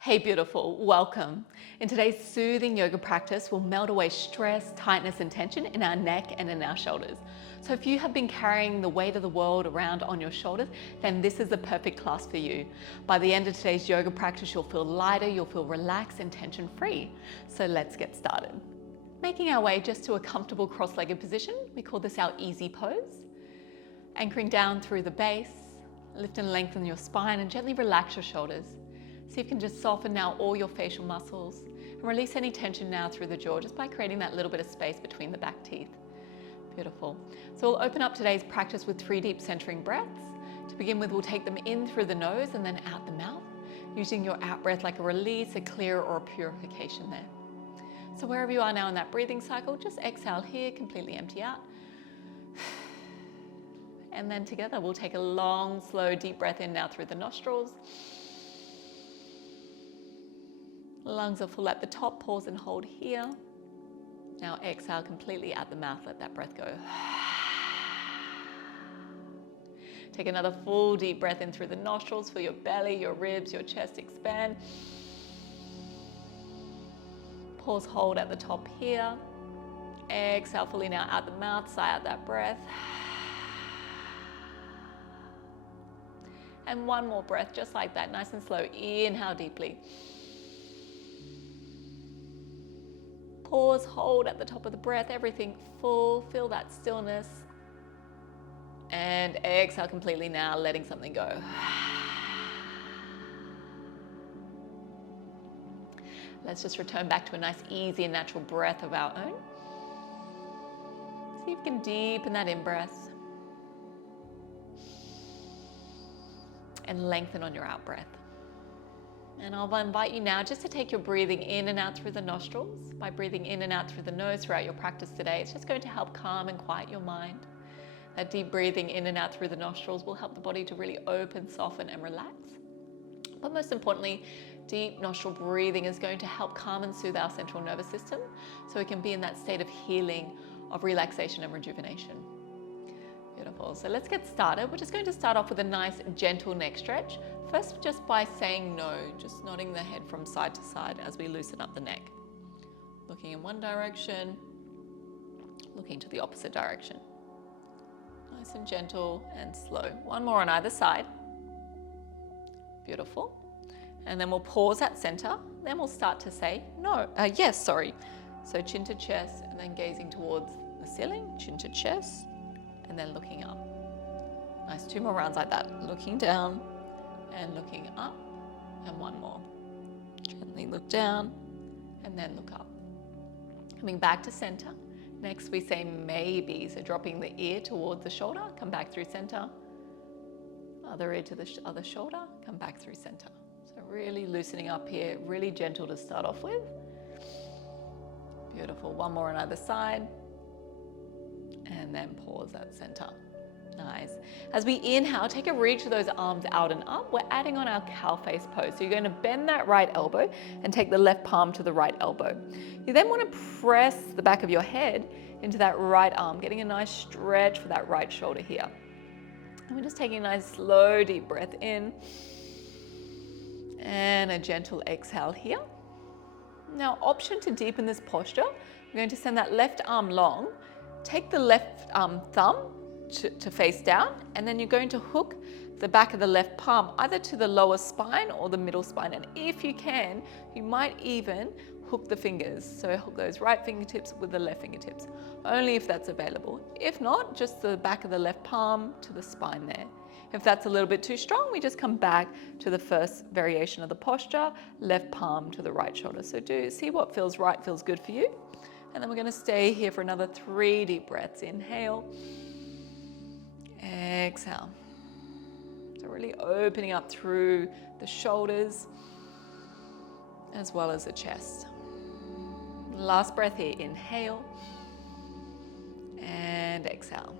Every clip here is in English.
Hey beautiful, welcome. In today's soothing yoga practice, we'll melt away stress, tightness and tension in our neck and in our shoulders. So if you have been carrying the weight of the world around on your shoulders, then this is the perfect class for you. By the end of today's yoga practice, you'll feel lighter, you'll feel relaxed and tension free. So let's get started. Making our way just to a comfortable cross-legged position, we call this our easy pose. Anchoring down through the base, lift and lengthen your spine and gently relax your shoulders. See if you can just soften now all your facial muscles and release any tension now through the jaw just by creating that little bit of space between the back teeth. Beautiful. So we'll open up today's practice with 3 deep centering breaths. To begin with, we'll take them in through the nose and then out the mouth, using your out breath like a release, a clear or a purification there. So wherever you are now in that breathing cycle, just exhale here, completely empty out. And then together we'll take a long, slow, deep breath in now through the nostrils. Lungs are full at the top, pause and hold here. Now exhale completely out the mouth, let that breath go. Take another full deep breath in through the nostrils, feel your belly, your ribs, your chest expand. Pause, hold at the top here. Exhale fully now out the mouth, sigh out that breath. And one more breath, just like that, nice and slow. Inhale deeply. Pause, hold at the top of the breath, everything full, feel that stillness. And exhale completely now, letting something go. Let's just return back to a nice, easy and natural breath of our own. See if you can deepen that in-breath. And lengthen on your out-breath. And I'll invite you now just to take your breathing in and out through the nostrils. By breathing in and out through the nose throughout your practice today, it's just going to help calm and quiet your mind. That deep breathing in and out through the nostrils will help the body to really open, soften and relax. But most importantly, deep nostril breathing is going to help calm and soothe our central nervous system so we can be in that state of healing, of relaxation and rejuvenation. Beautiful. So let's get started. We're just going to start off with a nice gentle neck stretch. First, just by saying no, just nodding the head from side to side as we loosen up the neck. Looking in one direction, looking to the opposite direction. Nice and gentle and slow. One more on either side. Beautiful. And then we'll pause at center. Then we'll start to say yes, sorry. So chin to chest and then gazing towards the ceiling, chin to chest. And then looking up. Nice, 2 more rounds like that. Looking down and looking up, and one more. Gently look down and then look up. Coming back to center. Next we say maybe, so dropping the ear towards the shoulder, come back through center. Other ear to the other shoulder, come back through center. So really loosening up here, really gentle to start off with. Beautiful, one more on either side. And then pause at center. Nice. As we inhale, take a reach of those arms out and up. We're adding on our cow face pose. So you're going to bend that right elbow and take the left palm to the right elbow. You then want to press the back of your head into that right arm, getting a nice stretch for that right shoulder here. And we're just taking a nice slow deep breath in and a gentle exhale here. Now, option to deepen this posture, we're going to send that left arm long. Take the left thumb to face down, and then you're going to hook the back of the left palm either to the lower spine or the middle spine. And if you can, you might even hook the fingers. So hook those right fingertips with the left fingertips, only if that's available. If not, just the back of the left palm to the spine there. If that's a little bit too strong, we just come back to the first variation of the posture, left palm to the right shoulder. So do see what feels right, feels good for you. And then we're going to stay here for another 3 deep breaths. Inhale, exhale. So really opening up through the shoulders as well as the chest. Last breath here, inhale and exhale.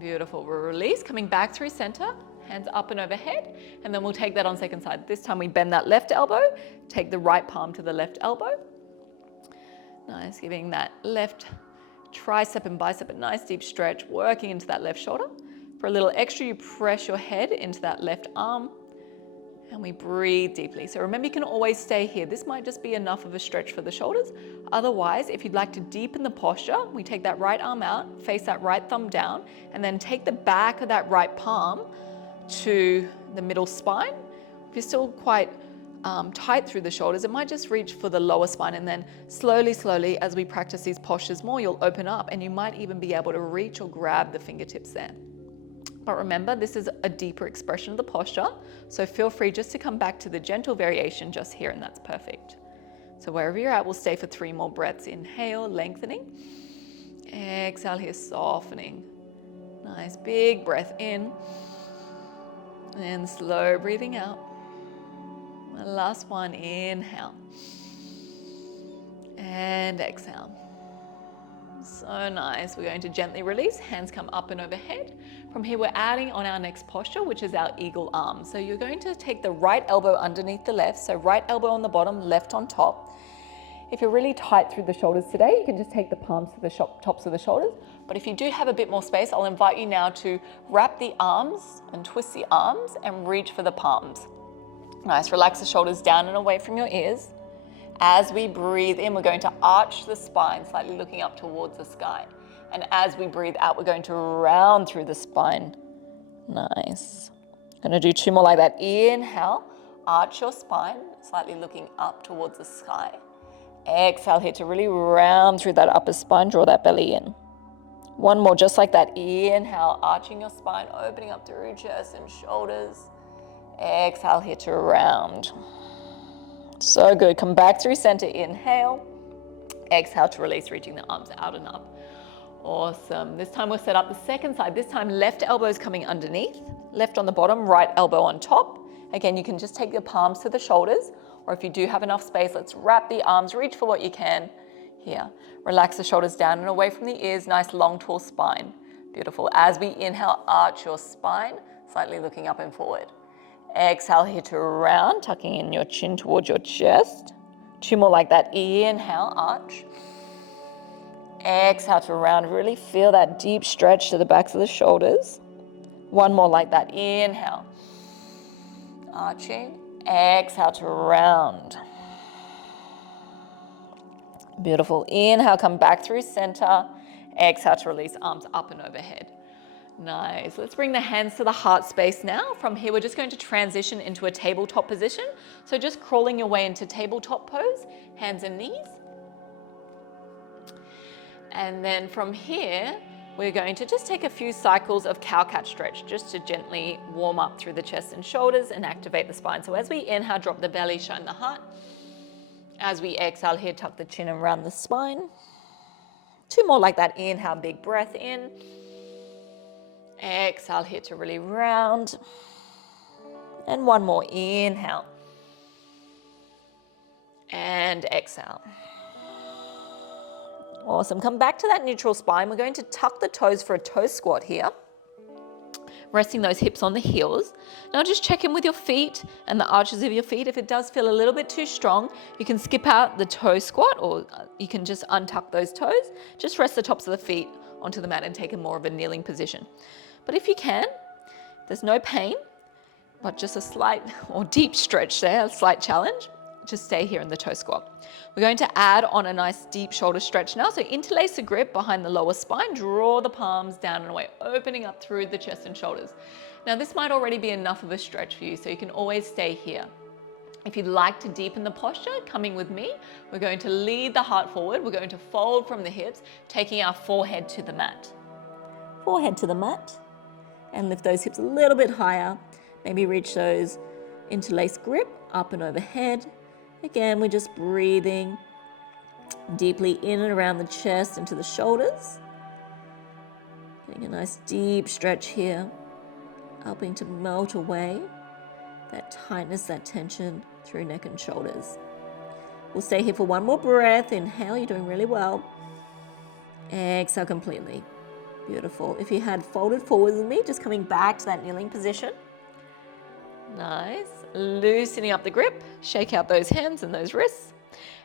Beautiful, we'll release, coming back through center, hands up and overhead, and then we'll take that on second side. This time we bend that left elbow, take the right palm to the left elbow. Nice, giving that left tricep and bicep a nice deep stretch, working into that left shoulder. For a little extra, you press your head into that left arm And we breathe deeply. So remember, you can always stay here. This might just be enough of a stretch for the shoulders. Otherwise, if you'd like to deepen the posture, we take that right arm out, face that right thumb down, and then take the back of that right palm to the middle spine. If you're still quite tight through the shoulders, it might just reach for the lower spine, and then slowly, as we practice these postures more, you'll open up and you might even be able to reach or grab the fingertips there. But remember, this is a deeper expression of the posture, so feel free just to come back to the gentle variation just here, and that's perfect. So wherever you're at, we'll stay for 3 more breaths. Inhale, lengthening. Exhale here, softening. Nice big breath in. And slow breathing out. And last one, inhale. And exhale. So nice. We're going to gently release, hands come up and overhead. From here, we're adding on our next posture, which is our eagle arm. So you're going to take the right elbow underneath the left. So right elbow on the bottom, left on top. If you're really tight through the shoulders today, you can just take the palms to the tops of the shoulders. But if you do have a bit more space, I'll invite you now to wrap the arms and twist the arms and reach for the palms. Nice, relax the shoulders down and away from your ears. As we breathe in, we're going to arch the spine, slightly looking up towards the sky. And as we breathe out, we're going to round through the spine. Nice. Going to do 2 more like that. Inhale, arch your spine, slightly looking up towards the sky. Exhale here to really round through that upper spine, draw that belly in. 1 more, just like that. Inhale, arching your spine, opening up through chest and shoulders. Exhale here to round. So good. Come back through center. Inhale. Exhale to release, reaching the arms out and up. Awesome. This time we'll set up the second side. This time left elbow is coming underneath, left on the bottom, right elbow on top. Again, you can just take your palms to the shoulders, or if you do have enough space, let's wrap the arms, reach for what you can here. Relax the shoulders down and away from the ears. Nice long tall spine. Beautiful. As we inhale, arch your spine, slightly looking up and forward. Exhale here to round, tucking in your chin towards your chest. 2 more like that. Inhale, arch. Exhale to round. Really feel that deep stretch to the backs of the shoulders. 1 more like that. Inhale, arching. Exhale to round. Beautiful. Inhale, come back through center. Exhale to release, arms up and overhead. Nice. Let's bring the hands to the heart space now. From here, we're just going to transition into a tabletop position. So just crawling your way into tabletop pose, hands and knees. And then from here, we're going to just take a few cycles of cow-cat stretch just to gently warm up through the chest and shoulders and activate the spine. So as we inhale, drop the belly, shine the heart. As we exhale here, tuck the chin and round the spine. 2 more like that. Inhale, big breath in. Exhale here to really round. And 1 more. Inhale. And exhale. Awesome. Come back to that neutral spine. We're going to tuck the toes for a toe squat here. Resting those hips on the heels. Now just check in with your feet and the arches of your feet. If it does feel a little bit too strong, you can skip out the toe squat, or you can just untuck those toes. Just rest the tops of the feet onto the mat and take a more of a kneeling position. But if you can, there's no pain, but just a slight or deep stretch there, a slight challenge. Just stay here in the toe squat. We're going to add on a nice deep shoulder stretch now. So interlace the grip behind the lower spine, draw the palms down and away, opening up through the chest and shoulders. Now this might already be enough of a stretch for you, so you can always stay here. If you'd like to deepen the posture, coming with me, we're going to lead the heart forward. We're going to fold from the hips, taking our forehead to the mat. Forehead to the mat, and lift those hips a little bit higher. Maybe reach those interlaced grip up and overhead. Again, we're just breathing deeply in and around the chest into the shoulders. Getting a nice deep stretch here, helping to melt away that tightness, that tension through neck and shoulders. We'll stay here for 1 more breath. Inhale, you're doing really well. Exhale completely. Beautiful. If you had folded forward with me, just coming back to that kneeling position. Nice. Loosening up the grip, shake out those hands and those wrists.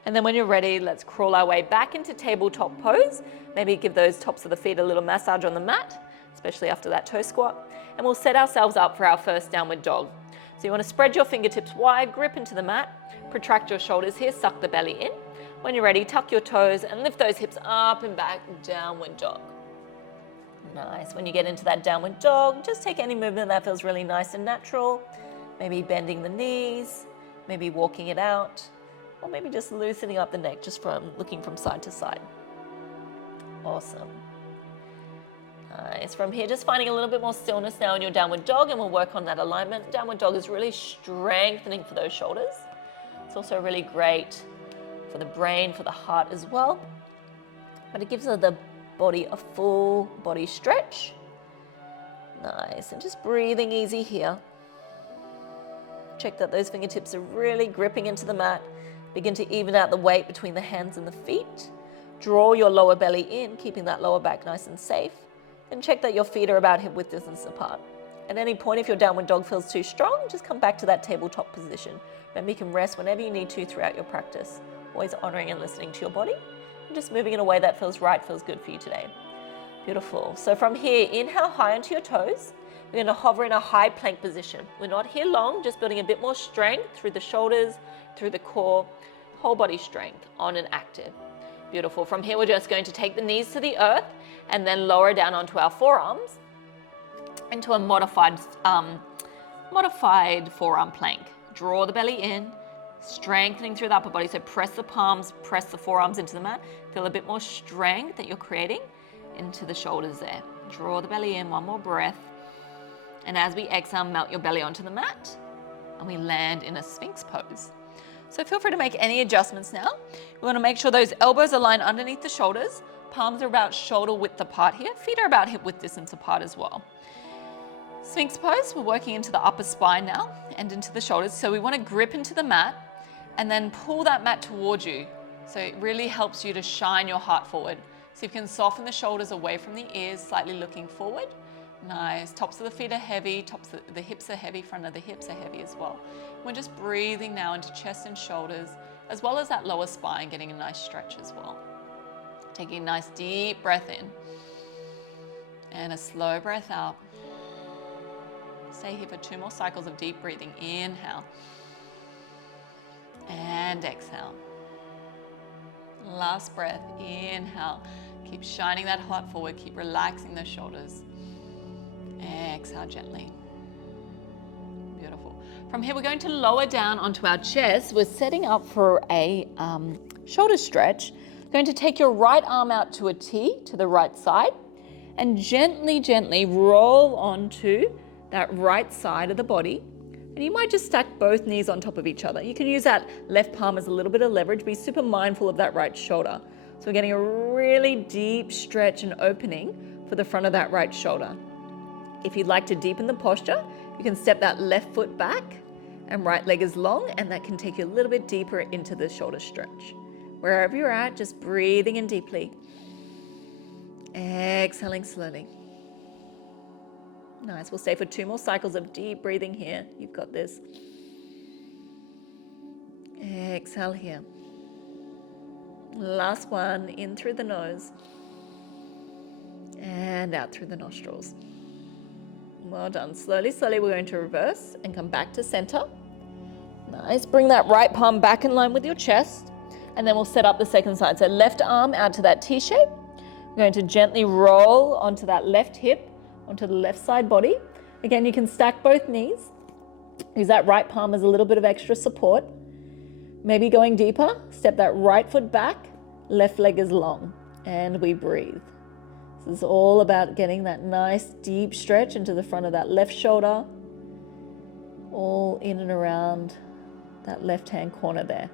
And then when you're ready, let's crawl our way back into tabletop pose. Maybe give those tops of the feet a little massage on the mat, especially after that toe squat. And we'll set ourselves up for our first downward dog. So you want to spread your fingertips wide, grip into the mat, protract your shoulders here, suck the belly in. When you're ready, tuck your toes and lift those hips up and back, downward dog. Nice. When you get into that downward dog, just take any movement that feels really nice and natural. Maybe bending the knees, maybe walking it out, or maybe just loosening up the neck just from looking from side to side. Awesome. Nice. From here, just finding a little bit more stillness now in your downward dog, and we'll work on that alignment. Downward dog is really strengthening for those shoulders. It's also really great for the brain, for the heart as well. But it gives the body a full body stretch. Nice. And just breathing easy here. Check that those fingertips are really gripping into the mat. Begin to even out the weight between the hands and the feet. Draw your lower belly in, keeping that lower back nice and safe. And check that your feet are about hip width distance apart. At any point, if your downward dog feels too strong, just come back to that tabletop position. Remember, you can rest whenever you need to throughout your practice. Always honoring and listening to your body. And just moving in a way that feels right, feels good for you today. Beautiful. So from here, inhale high onto your toes. We're going to hover in a high plank position. We're not here long, just building a bit more strength through the shoulders, through the core, whole body strength on an active. Beautiful. From here, we're just going to take the knees to the earth and then lower down onto our forearms into a modified forearm plank. Draw the belly in, strengthening through the upper body. So press the palms, press the forearms into the mat. Feel a bit more strength that you're creating into the shoulders there. Draw the belly in, one more breath. And as we exhale, melt your belly onto the mat and we land in a Sphinx pose. So feel free to make any adjustments now. We want to make sure those elbows align underneath the shoulders. Palms are about shoulder width apart here. Feet are about hip width distance apart as well. Sphinx pose, we're working into the upper spine now and into the shoulders. So we want to grip into the mat and then pull that mat towards you. So it really helps you to shine your heart forward. So you can soften the shoulders away from the ears, slightly looking forward. Nice. Tops of the feet are heavy, the hips are heavy, front of the hips are heavy as well. We're just breathing now into chest and shoulders, as well as that lower spine, getting a nice stretch as well. Taking a nice deep breath in and a slow breath out. Stay here for 2 more cycles of deep breathing. Inhale and exhale. Last breath. Inhale. Keep shining that heart forward. Keep relaxing those shoulders. Exhale gently. Beautiful. From here, we're going to lower down onto our chest. We're setting up for a shoulder stretch. Going to take your right arm out to a T to the right side and gently, gently roll onto that right side of the body. And you might just stack both knees on top of each other. You can use that left palm as a little bit of leverage. Be super mindful of that right shoulder. So we're getting a really deep stretch and opening for the front of that right shoulder. If you'd like to deepen the posture, you can step that left foot back and right leg is long, and that can take you a little bit deeper into the shoulder stretch. Wherever you're at, just breathing in deeply. Exhaling slowly. Nice. We'll stay for 2 more cycles of deep breathing here. You've got this. Exhale here. Last one, in through the nose and out through the nostrils. Well done. Slowly, slowly, we're going to reverse and come back to center. Nice. Bring that right palm back in line with your chest, and then we'll set up the second side. So left arm out to that T shape. We're going to gently roll onto that left hip, onto the left side body. Again, you can stack both knees. Use that right palm as a little bit of extra support. Maybe going deeper, step that right foot back, left leg is long, and we breathe. This is all about getting that nice deep stretch into the front of that left shoulder, all in and around that left-hand corner there.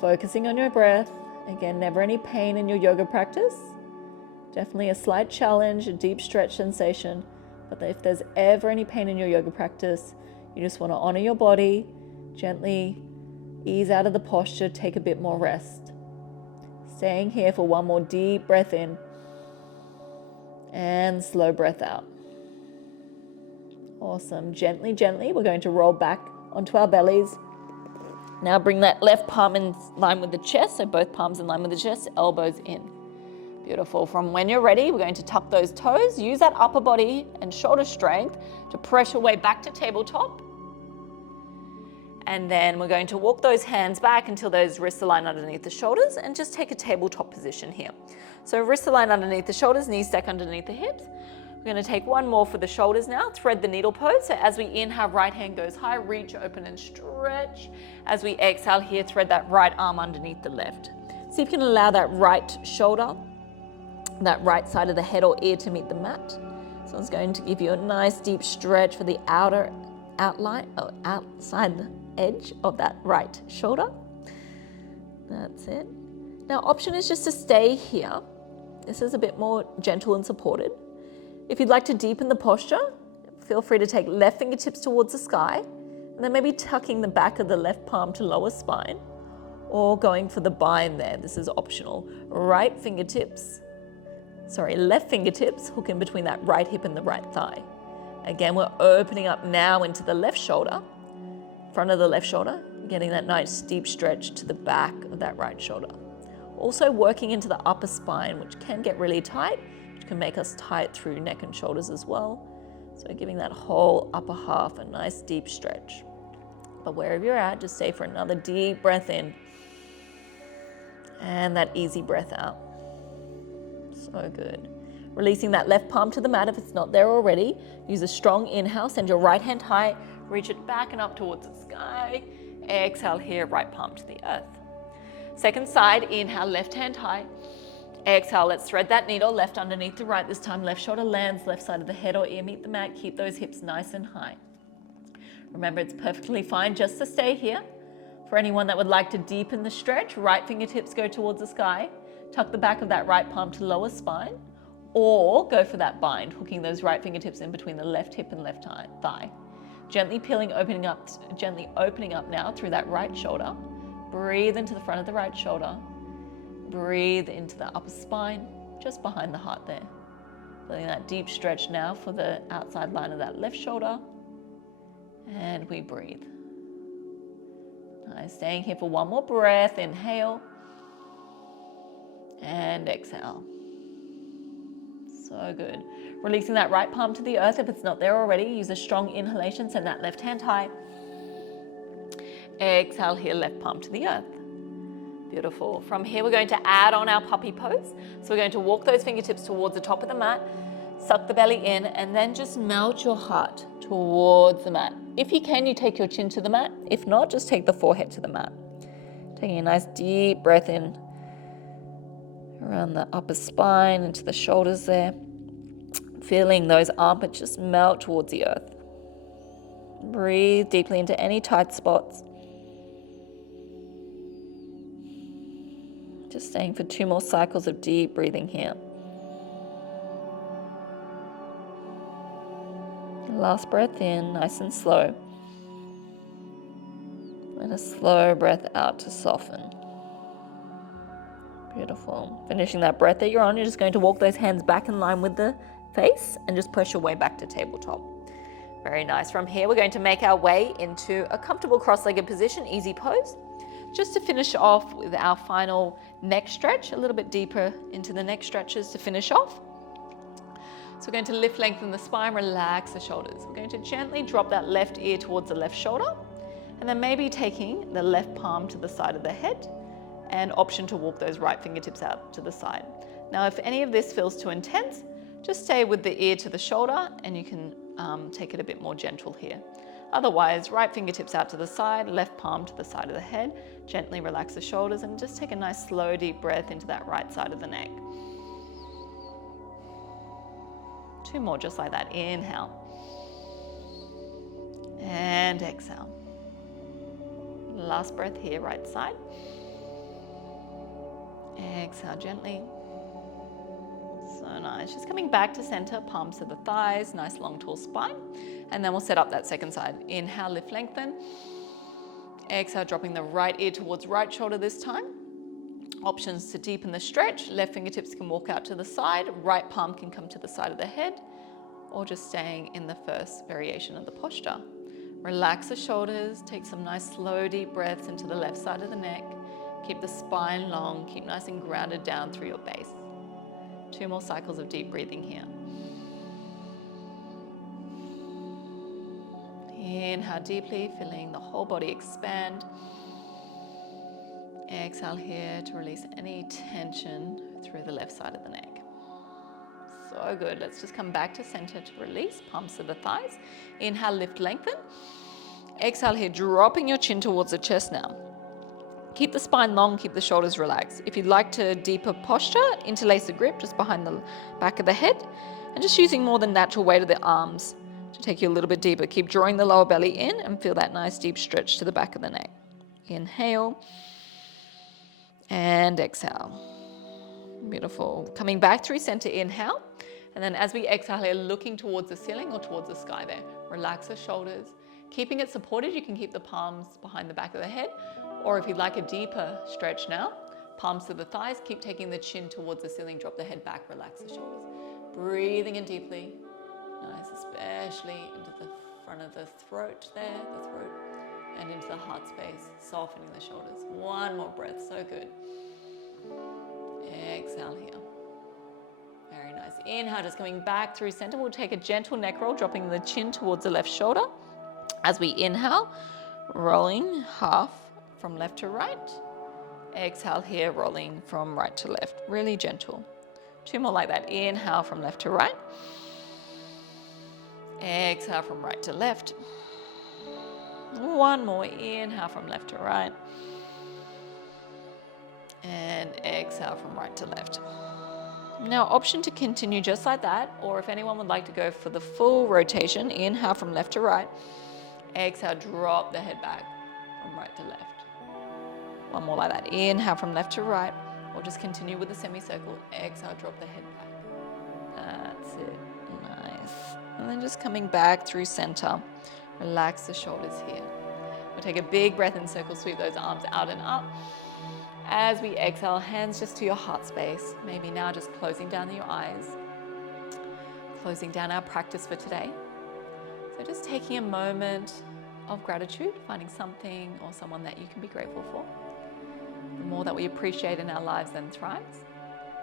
Focusing on your breath. Again, never any pain in your yoga practice. Definitely a slight challenge, a deep stretch sensation. But if there's ever any pain in your yoga practice, you just want to honor your body, gently ease out of the posture, take a bit more rest. Staying here for 1 more deep breath in and slow breath out. Awesome. Gently, gently, we're going to roll back onto our bellies. Now bring that left palm in line with the chest, so both palms in line with the chest, elbows in. Beautiful. From when you're ready, we're going to tuck those toes. Use that upper body and shoulder strength to press your way back to tabletop. And then we're going to walk those hands back until those wrists align underneath the shoulders and just take a tabletop position here. So wrists align underneath the shoulders, knees stack underneath the hips. We're going to take one more for the shoulders now, thread the needle pose. So as we inhale, right hand goes high, reach, open and stretch. As we exhale here, thread that right arm underneath the left. See if you can allow that right shoulder, that right side of the head or ear to meet the mat. So it's going to give you a nice deep stretch for the outer outline, or outside the edge of that right shoulder. That's it. Now option is just to stay here. This is a bit more gentle and supported. If you'd like to deepen the posture, feel free to take left fingertips towards the sky, and then maybe tucking the back of the left palm to lower spine, or going for the bind there. This is optional. Left fingertips hook in between that right hip and the right thigh. Again, we're opening up now into the left shoulder, front of the left shoulder, getting that nice deep stretch to the back of that right shoulder. Also working into the upper spine, which can get really tight, which can make us tight through neck and shoulders as well. So giving that whole upper half a nice deep stretch. But wherever you're at, just stay for another deep breath in and that easy breath out. So good. Releasing that left palm to the mat if it's not there already. Use a strong inhale, send your right hand high, reach it back and up towards the sky. Exhale here, right palm to the earth. Second side, inhale, left hand high. Exhale, let's thread that needle, left underneath the right. This time, left shoulder lands, left side of the head or ear meet the mat. Keep those hips nice and high. Remember, it's perfectly fine just to stay here. For anyone that would like to deepen the stretch, right fingertips go towards the sky. Tuck the back of that right palm to lower spine, or go for that bind, hooking those right fingertips in between the left hip and left thigh. Gently opening up now through that right shoulder. Breathe into the front of the right shoulder. Breathe into the upper spine, just behind the heart there. Feeling that deep stretch now for the outside line of that left shoulder. And we breathe. Nice, staying here for one more breath. Inhale. And exhale. So good. Releasing that right palm to the earth if it's not there already. Use a strong inhalation. Send that left hand high. Exhale here, left palm to the earth. Beautiful. From here, we're going to add on our puppy pose. So we're going to walk those fingertips towards the top of the mat, suck the belly in, and then just melt your heart towards the mat. If you can, you take your chin to the mat. If not, just take the forehead to the mat. Taking a nice deep breath in around the upper spine, into the shoulders there. Feeling those armpits just melt towards the earth. Breathe deeply into any tight spots. Just staying for 2 more cycles of deep breathing here. Last breath in, nice and slow. And a slow breath out to soften. Beautiful. Finishing that breath that you're on, you're just going to walk those hands back in line with the face and just push your way back to tabletop. Very nice. From here, we're going to make our way into a comfortable cross-legged position, easy pose. Just to finish off with our final neck stretch, a little bit deeper into the neck stretches to finish off. So we're going to lift, lengthen the spine, relax the shoulders. We're going to gently drop that left ear towards the left shoulder, and then maybe taking the left palm to the side of the head, and option to walk those right fingertips out to the side. Now, if any of this feels too intense, just stay with the ear to the shoulder, and you can take it a bit more gentle here. Otherwise, right fingertips out to the side, left palm to the side of the head. Gently relax the shoulders and just take a nice slow deep breath into that right side of the neck. 2 more just like that. Inhale. And exhale. Last breath here, right side. Exhale gently. So nice. Just coming back to center, palms to the thighs, nice long tall spine. And then we'll set up that second side. Inhale, lift, lengthen. Exhale, dropping the right ear towards right shoulder this time. Options to deepen the stretch. Left fingertips can walk out to the side. Right palm can come to the side of the head, or just staying in the first variation of the posture. Relax the shoulders. Take some nice slow deep breaths into the left side of the neck. Keep the spine long. Keep nice and grounded down through your base. 2 more cycles of deep breathing here. Inhale deeply, feeling the whole body expand. Exhale here to release any tension through the left side of the neck. So good. Let's just come back to center to release, palms to the thighs. Inhale, lift, lengthen. Exhale here, dropping your chin towards the chest now. Keep the spine long, keep the shoulders relaxed. If you'd like to deeper posture, interlace the grip just behind the back of the head and just using more the natural weight of the arms to take you a little bit deeper. Keep drawing the lower belly in and feel that nice deep stretch to the back of the neck. Inhale and exhale. Beautiful. Coming back through center, inhale. And then as we exhale here, looking towards the ceiling or towards the sky there. Relax the shoulders. Keeping it supported, you can keep the palms behind the back of the head. Or if you'd like a deeper stretch now, palms to the thighs, keep taking the chin towards the ceiling, drop the head back, relax the shoulders. Breathing in deeply. Nice, especially into the front of the throat there, the throat, and into the heart space, softening the shoulders. One more breath, so good. Exhale here. Very nice. Inhale, just coming back through center. We'll take a gentle neck roll, dropping the chin towards the left shoulder. As we inhale, rolling half from left to right. Exhale here, rolling from right to left. Really gentle. Two more like that. Inhale from left to right. Exhale from right to left. One more. Inhale from left to right. And exhale from right to left. Now, option to continue just like that, or if anyone would like to go for the full rotation, inhale from left to right. Exhale, drop the head back from right to left. One more like that. Inhale from left to right, or just continue with the semicircle. Exhale, drop the head back. That's it. Nice. And then just coming back through center. Relax the shoulders here. We'll take a big breath in, circle, sweep those arms out and up. As we exhale, hands just to your heart space. Maybe now just closing down your eyes. Closing down our practice for today. So just taking a moment of gratitude, finding something or someone that you can be grateful for. The more that we appreciate in our lives, then thrives.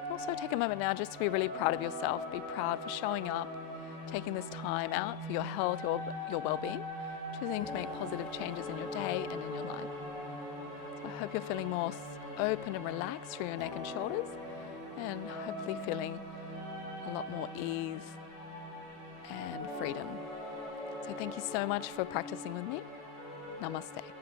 Also take a moment now just to be really proud of yourself. Be proud for showing up, taking this time out for your health, your well-being, choosing to make positive changes in your day and in your life. So I hope you're feeling more open and relaxed through your neck and shoulders, and hopefully feeling a lot more ease and freedom. So thank you so much for practicing with me. Namaste.